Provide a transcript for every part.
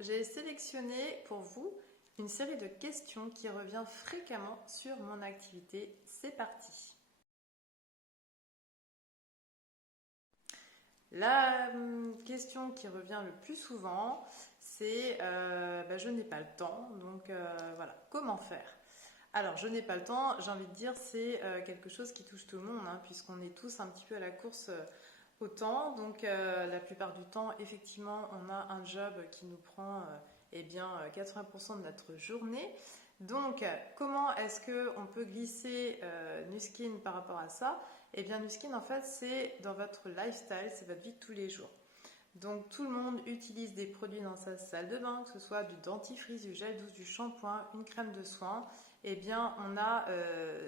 j'ai sélectionné pour vous une série de questions qui revient fréquemment sur mon activité. C'est parti. La question qui revient le plus souvent, c'est je n'ai pas le temps, donc voilà, comment faire? Alors, je n'ai pas le temps, j'ai envie de dire, c'est quelque chose qui touche tout le monde, hein, puisqu'on est tous un petit peu à la course au temps. Donc, la plupart du temps, effectivement, on a un job qui nous prend 80% de notre journée. Donc, comment est-ce qu'on peut glisser Nu Skin par rapport à ça? Eh bien, Nu Skin, en fait, c'est dans votre lifestyle, c'est votre vie de tous les jours. Donc tout le monde utilise des produits dans sa salle de bain, que ce soit du dentifrice, du gel douche, du shampoing, une crème de soin. Eh bien,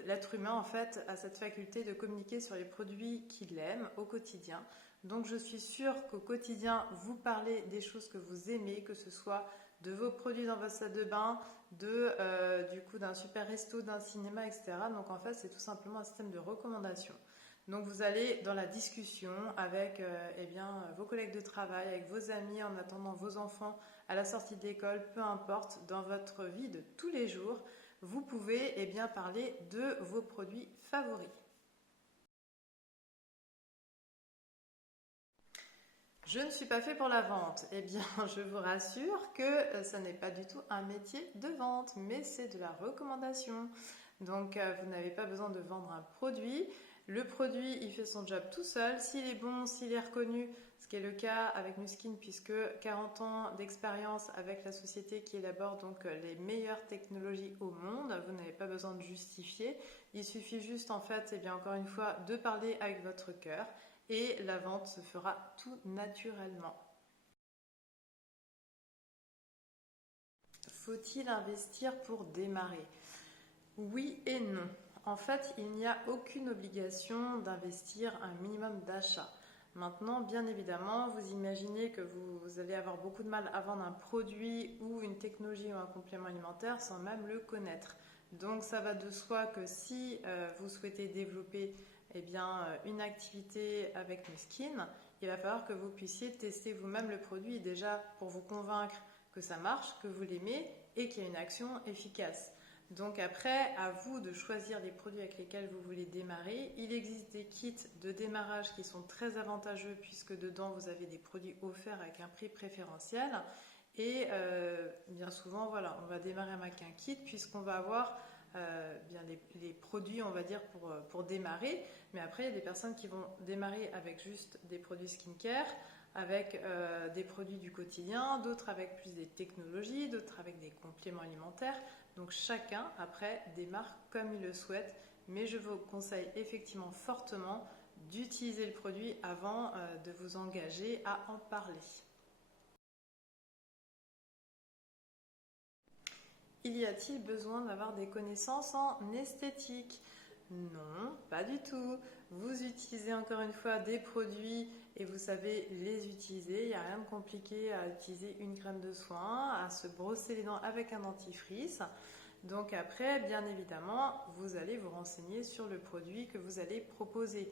l'être humain en fait a cette faculté de communiquer sur les produits qu'il aime au quotidien. Donc je suis sûre qu'au quotidien, vous parlez des choses que vous aimez, que ce soit de vos produits dans votre salle de bain, d'un super resto, d'un cinéma, etc. Donc en fait, c'est tout simplement un système de recommandation. Donc vous allez dans la discussion avec vos collègues de travail, avec vos amis, en attendant vos enfants à la sortie de l'école, peu importe, dans votre vie de tous les jours, vous pouvez parler de vos produits favoris. Je ne suis pas fait pour la vente. Eh bien, je vous rassure que ça n'est pas du tout un métier de vente, mais c'est de la recommandation. Donc, vous n'avez pas besoin de vendre un produit. Le produit, il fait son job tout seul. S'il est bon, s'il est reconnu, ce qui est le cas avec Nu Skin, puisque 40 ans d'expérience avec la société qui élabore donc les meilleures technologies au monde, vous n'avez pas besoin de justifier. Il suffit juste, en fait, encore une fois, de parler avec votre cœur et la vente se fera tout naturellement. Faut-il investir pour démarrer? Oui et non. En fait, il n'y a aucune obligation d'investir un minimum d'achat. Maintenant, bien évidemment, vous imaginez que vous allez avoir beaucoup de mal à vendre un produit ou une technologie ou un complément alimentaire sans même le connaître. Donc, ça va de soi que si vous souhaitez développer une activité avec Nu Skin, il va falloir que vous puissiez tester vous-même le produit déjà pour vous convaincre que ça marche, que vous l'aimez et qu'il y a une action efficace. Donc après, à vous de choisir les produits avec lesquels vous voulez démarrer. Il existe des kits de démarrage qui sont très avantageux puisque dedans vous avez des produits offerts avec un prix préférentiel. Et bien souvent, voilà, on va démarrer avec un kit puisqu'on va avoir les produits, on va dire, pour démarrer. Mais après, il y a des personnes qui vont démarrer avec juste des produits skincare, avec des produits du quotidien, d'autres avec plus des technologies, d'autres avec des compléments alimentaires. Donc chacun, après, démarre comme il le souhaite, mais je vous conseille effectivement fortement d'utiliser le produit avant de vous engager à en parler. Y a-t-il besoin d'avoir des connaissances en esthétique? Non, pas du tout. Vous utilisez encore une fois des produits et vous savez les utiliser. Il n'y a rien de compliqué à utiliser une crème de soin, à se brosser les dents avec un dentifrice. Donc après, bien évidemment, vous allez vous renseigner sur le produit que vous allez proposer.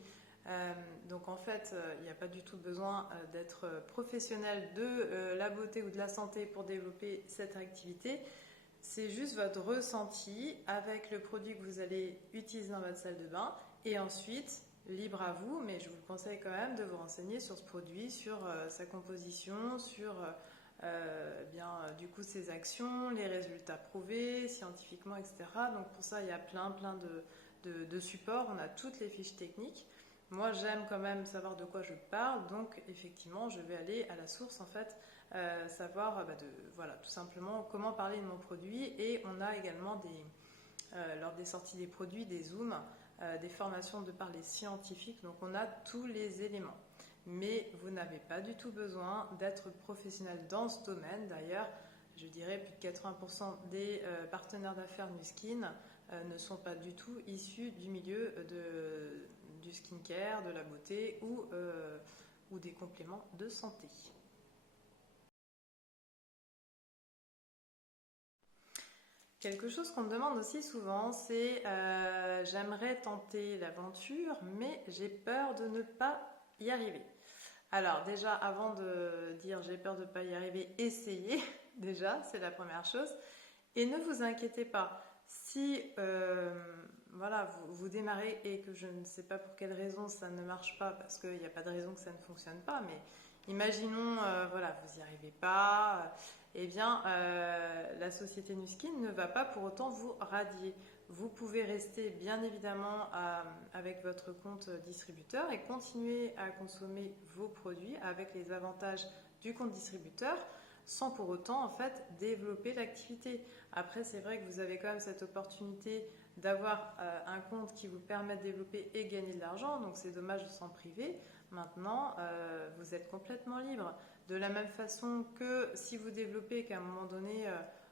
Donc en fait, il n'y a pas du tout besoin d'être professionnel de la beauté ou de la santé pour développer cette activité. C'est juste votre ressenti avec le produit que vous allez utiliser dans votre salle de bain. Et ensuite, libre à vous, mais je vous conseille quand même de vous renseigner sur ce produit, sur sa composition, sur ses actions, les résultats prouvés scientifiquement, etc. Donc pour ça, il y a plein de supports. On a toutes les fiches techniques. Moi, j'aime quand même savoir de quoi je parle, donc effectivement, je vais aller à la source en fait, savoir tout simplement comment parler de mon produit. Et on a également lors des sorties des produits, des zooms, des formations de parler scientifiques, donc on a tous les éléments. Mais vous n'avez pas du tout besoin d'être professionnel dans ce domaine. D'ailleurs, je dirais plus de 80% des partenaires d'affaires Nu Skin ne sont pas du tout issus du milieu du skincare, de la beauté ou des compléments de santé. Quelque chose qu'on me demande aussi souvent, c'est j'aimerais tenter l'aventure, mais j'ai peur de ne pas y arriver. Alors déjà, avant de dire j'ai peur de ne pas y arriver, essayez déjà, c'est la première chose. Et ne vous inquiétez pas, si voilà, vous démarrez et que je ne sais pas pour quelle raison ça ne marche pas, parce qu'il n'y a pas de raison que ça ne fonctionne pas, mais imaginons, voilà, vous n'y arrivez pas, eh bien, la société Nuskin ne va pas pour autant vous radier. Vous pouvez rester bien évidemment avec votre compte distributeur et continuer à consommer vos produits avec les avantages du compte distributeur sans pour autant en fait développer l'activité. Après, c'est vrai que vous avez quand même cette opportunité d'avoir un compte qui vous permet de développer et gagner de l'argent, donc c'est dommage de s'en priver. Maintenant, vous êtes complètement libre. De la même façon que si vous développez qu'à un moment donné,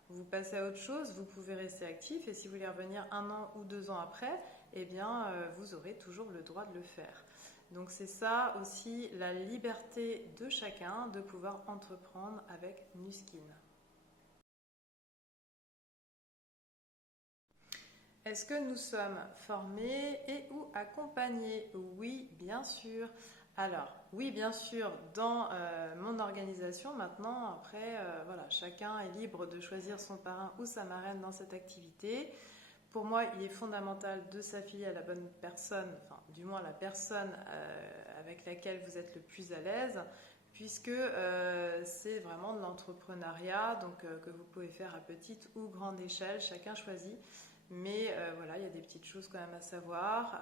vous passez à autre chose, vous pouvez rester actif et si vous voulez revenir 1 an ou 2 ans après, eh bien, vous aurez toujours le droit de le faire. Donc c'est ça aussi la liberté de chacun de pouvoir entreprendre avec Nuskin. Est-ce que nous sommes formés et ou accompagnés? Oui, bien sûr. Alors, oui, bien sûr, dans mon organisation, maintenant, après, voilà, chacun est libre de choisir son parrain ou sa marraine dans cette activité. Pour moi, il est fondamental de s'affilier à la bonne personne, enfin, du moins la personne avec laquelle vous êtes le plus à l'aise, puisque c'est vraiment de l'entrepreneuriat, donc que vous pouvez faire à petite ou grande échelle, chacun choisit. Mais voilà, il y a des petites choses quand même à savoir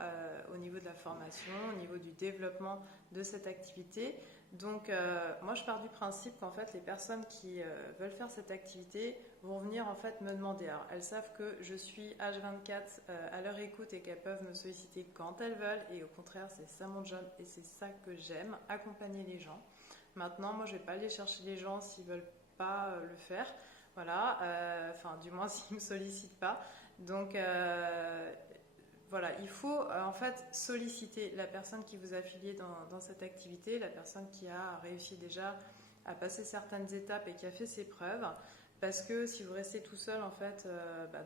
au niveau de la formation, au niveau du développement de cette activité. Donc moi je pars du principe qu'en fait les personnes qui veulent faire cette activité vont venir en fait me demander. Alors elles savent que je suis H24 à leur écoute et qu'elles peuvent me solliciter quand elles veulent et au contraire c'est ça mon job et c'est ça que j'aime, accompagner les gens. Maintenant moi je vais pas aller chercher les gens s'ils veulent pas le faire. Voilà, enfin du moins s'ils me sollicitent pas. Donc voilà, il faut en fait solliciter la personne qui vous a affilié dans cette activité, la personne qui a réussi déjà à passer certaines étapes et qui a fait ses preuves. Parce que si vous restez tout seul en fait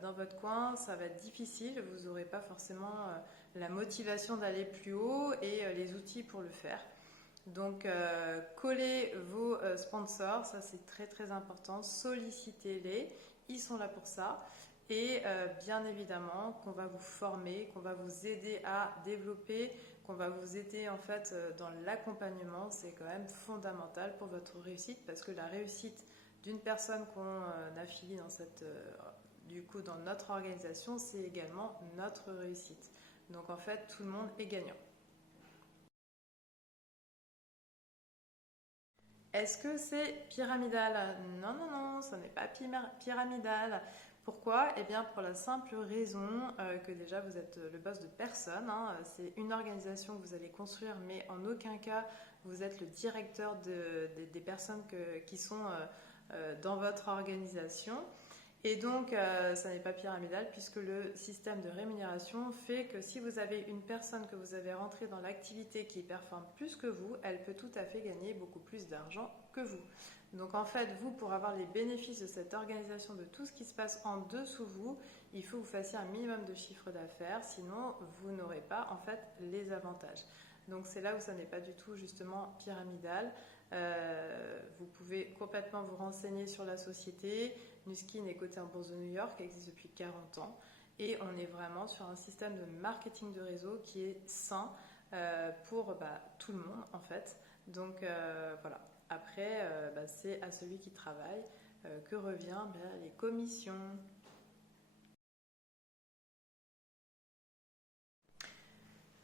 dans votre coin, ça va être difficile, vous n'aurez pas forcément la motivation d'aller plus haut et les outils pour le faire. Donc collez vos sponsors, ça c'est très très important, sollicitez-les, ils sont là pour ça. Et bien évidemment qu'on va vous former, qu'on va vous aider à développer, qu'on va vous aider en fait dans l'accompagnement, c'est quand même fondamental pour votre réussite parce que la réussite d'une personne qu'on affilie dans du coup dans notre organisation, c'est également notre réussite. Donc en fait, tout le monde est gagnant. Est-ce que c'est pyramidal? Non, non, non, ce n'est pas pyramidal. Pourquoi? Eh bien, pour la simple raison que déjà vous êtes le boss de personne. Hein. C'est une organisation que vous allez construire, mais en aucun cas vous êtes le directeur des personnes qui sont dans votre organisation. Et donc, ça n'est pas pyramidal puisque le système de rémunération fait que si vous avez une personne que vous avez rentrée dans l'activité qui performe plus que vous, elle peut tout à fait gagner beaucoup plus d'argent que vous. Donc en fait, vous, pour avoir les bénéfices de cette organisation, de tout ce qui se passe en dessous vous, il faut que vous fassiez un minimum de chiffre d'affaires, sinon vous n'aurez pas en fait les avantages. Donc c'est là où ça n'est pas du tout justement pyramidal. Vous pouvez complètement vous renseigner sur la société. Nuskin est coté en bourse de New York, elle existe depuis 40 ans. Et on est vraiment sur un système de marketing de réseau qui est sain pour tout le monde en fait. Donc voilà. Après, c'est à celui qui travaille que revient les commissions.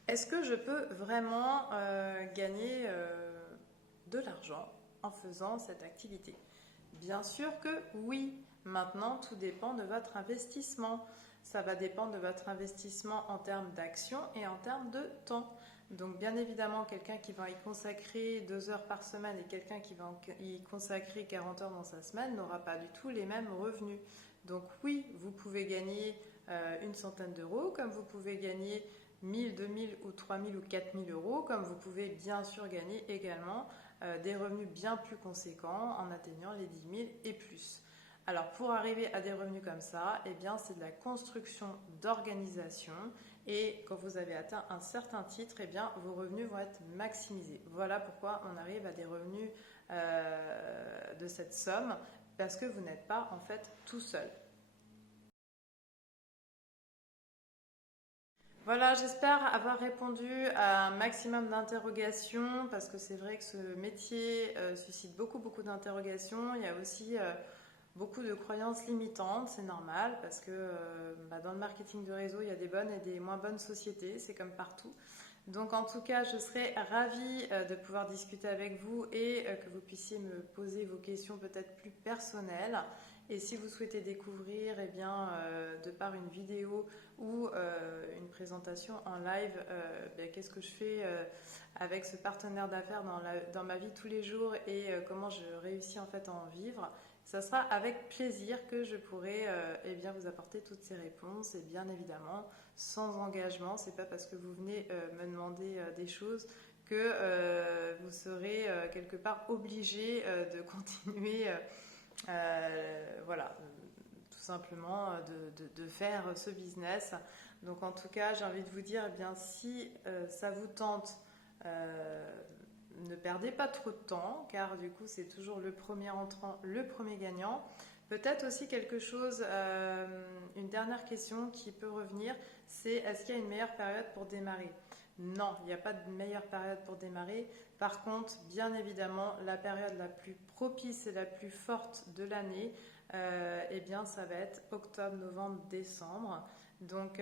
Est-ce que je peux vraiment gagner de l'argent en faisant cette activité? Bien sûr que oui. Maintenant, tout dépend de votre investissement. Ça va dépendre de votre investissement en termes d'action et en termes de temps. Donc bien évidemment, quelqu'un qui va y consacrer 2 heures par semaine et quelqu'un qui va y consacrer 40 heures dans sa semaine n'aura pas du tout les mêmes revenus. Donc oui, vous pouvez gagner une centaine d'euros, comme vous pouvez gagner 1000, 2000 ou 3000 ou 4000 euros, comme vous pouvez bien sûr gagner également des revenus bien plus conséquents en atteignant les 10 000 et plus. Alors pour arriver à des revenus comme ça, eh bien c'est de la construction d'organisation et quand vous avez atteint un certain titre, eh bien, vos revenus vont être maximisés. Voilà pourquoi on arrive à des revenus de cette somme, parce que vous n'êtes pas en fait tout seul. Voilà, j'espère avoir répondu à un maximum d'interrogations parce que c'est vrai que ce métier suscite beaucoup d'interrogations. Il y a aussi beaucoup de croyances limitantes, c'est normal parce que dans le marketing de réseau, il y a des bonnes et des moins bonnes sociétés, c'est comme partout. Donc en tout cas, je serais ravie de pouvoir discuter avec vous et que vous puissiez me poser vos questions peut-être plus personnelles. Et si vous souhaitez découvrir, eh bien, de par une vidéo ou une présentation en live, qu'est-ce que je fais avec ce partenaire d'affaires dans ma vie tous les jours et comment je réussis en fait à en vivre, ça sera avec plaisir que je pourrai eh bien, vous apporter toutes ces réponses et bien évidemment sans engagement. C'est pas parce que vous venez me demander des choses que vous serez quelque part obligé de continuer voilà, tout simplement de faire ce business. Donc en tout cas, j'ai envie de vous dire, eh bien, si ça vous tente, ne perdez pas trop de temps, car du coup, c'est toujours le premier entrant, le premier gagnant. Peut-être aussi quelque chose, une dernière question qui peut revenir, c'est est-ce qu'il y a une meilleure période pour démarrer? Non, il n'y a pas de meilleure période pour démarrer. Par contre, bien évidemment, la période la plus propice et la plus forte de l'année, eh bien, ça va être octobre, novembre, décembre. Donc,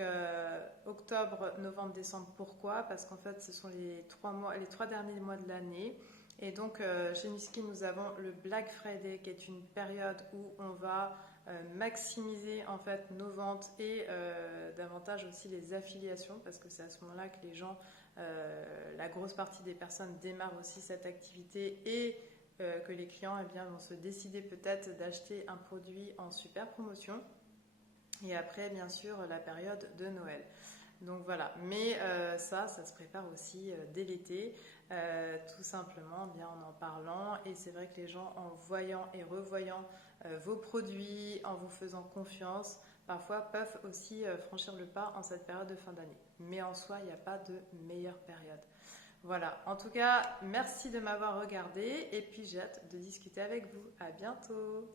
octobre, novembre, décembre, pourquoi? Parce qu'en fait, ce sont les 3 derniers mois de l'année. Et donc, chez Nuskin, nous avons le Black Friday, qui est une période où on va maximiser en fait nos ventes et davantage aussi les affiliations, parce que c'est à ce moment-là que les gens, la grosse partie des personnes démarrent aussi cette activité et que les clients eh bien, vont se décider peut-être d'acheter un produit en super promotion. Et après, bien sûr, la période de Noël. Donc voilà, mais ça se prépare aussi dès l'été, tout simplement bien en parlant. Et c'est vrai que les gens, en voyant et revoyant vos produits, en vous faisant confiance, parfois peuvent aussi franchir le pas en cette période de fin d'année. Mais en soi, il n'y a pas de meilleure période. Voilà, en tout cas, merci de m'avoir regardé et puis j'ai hâte de discuter avec vous. À bientôt!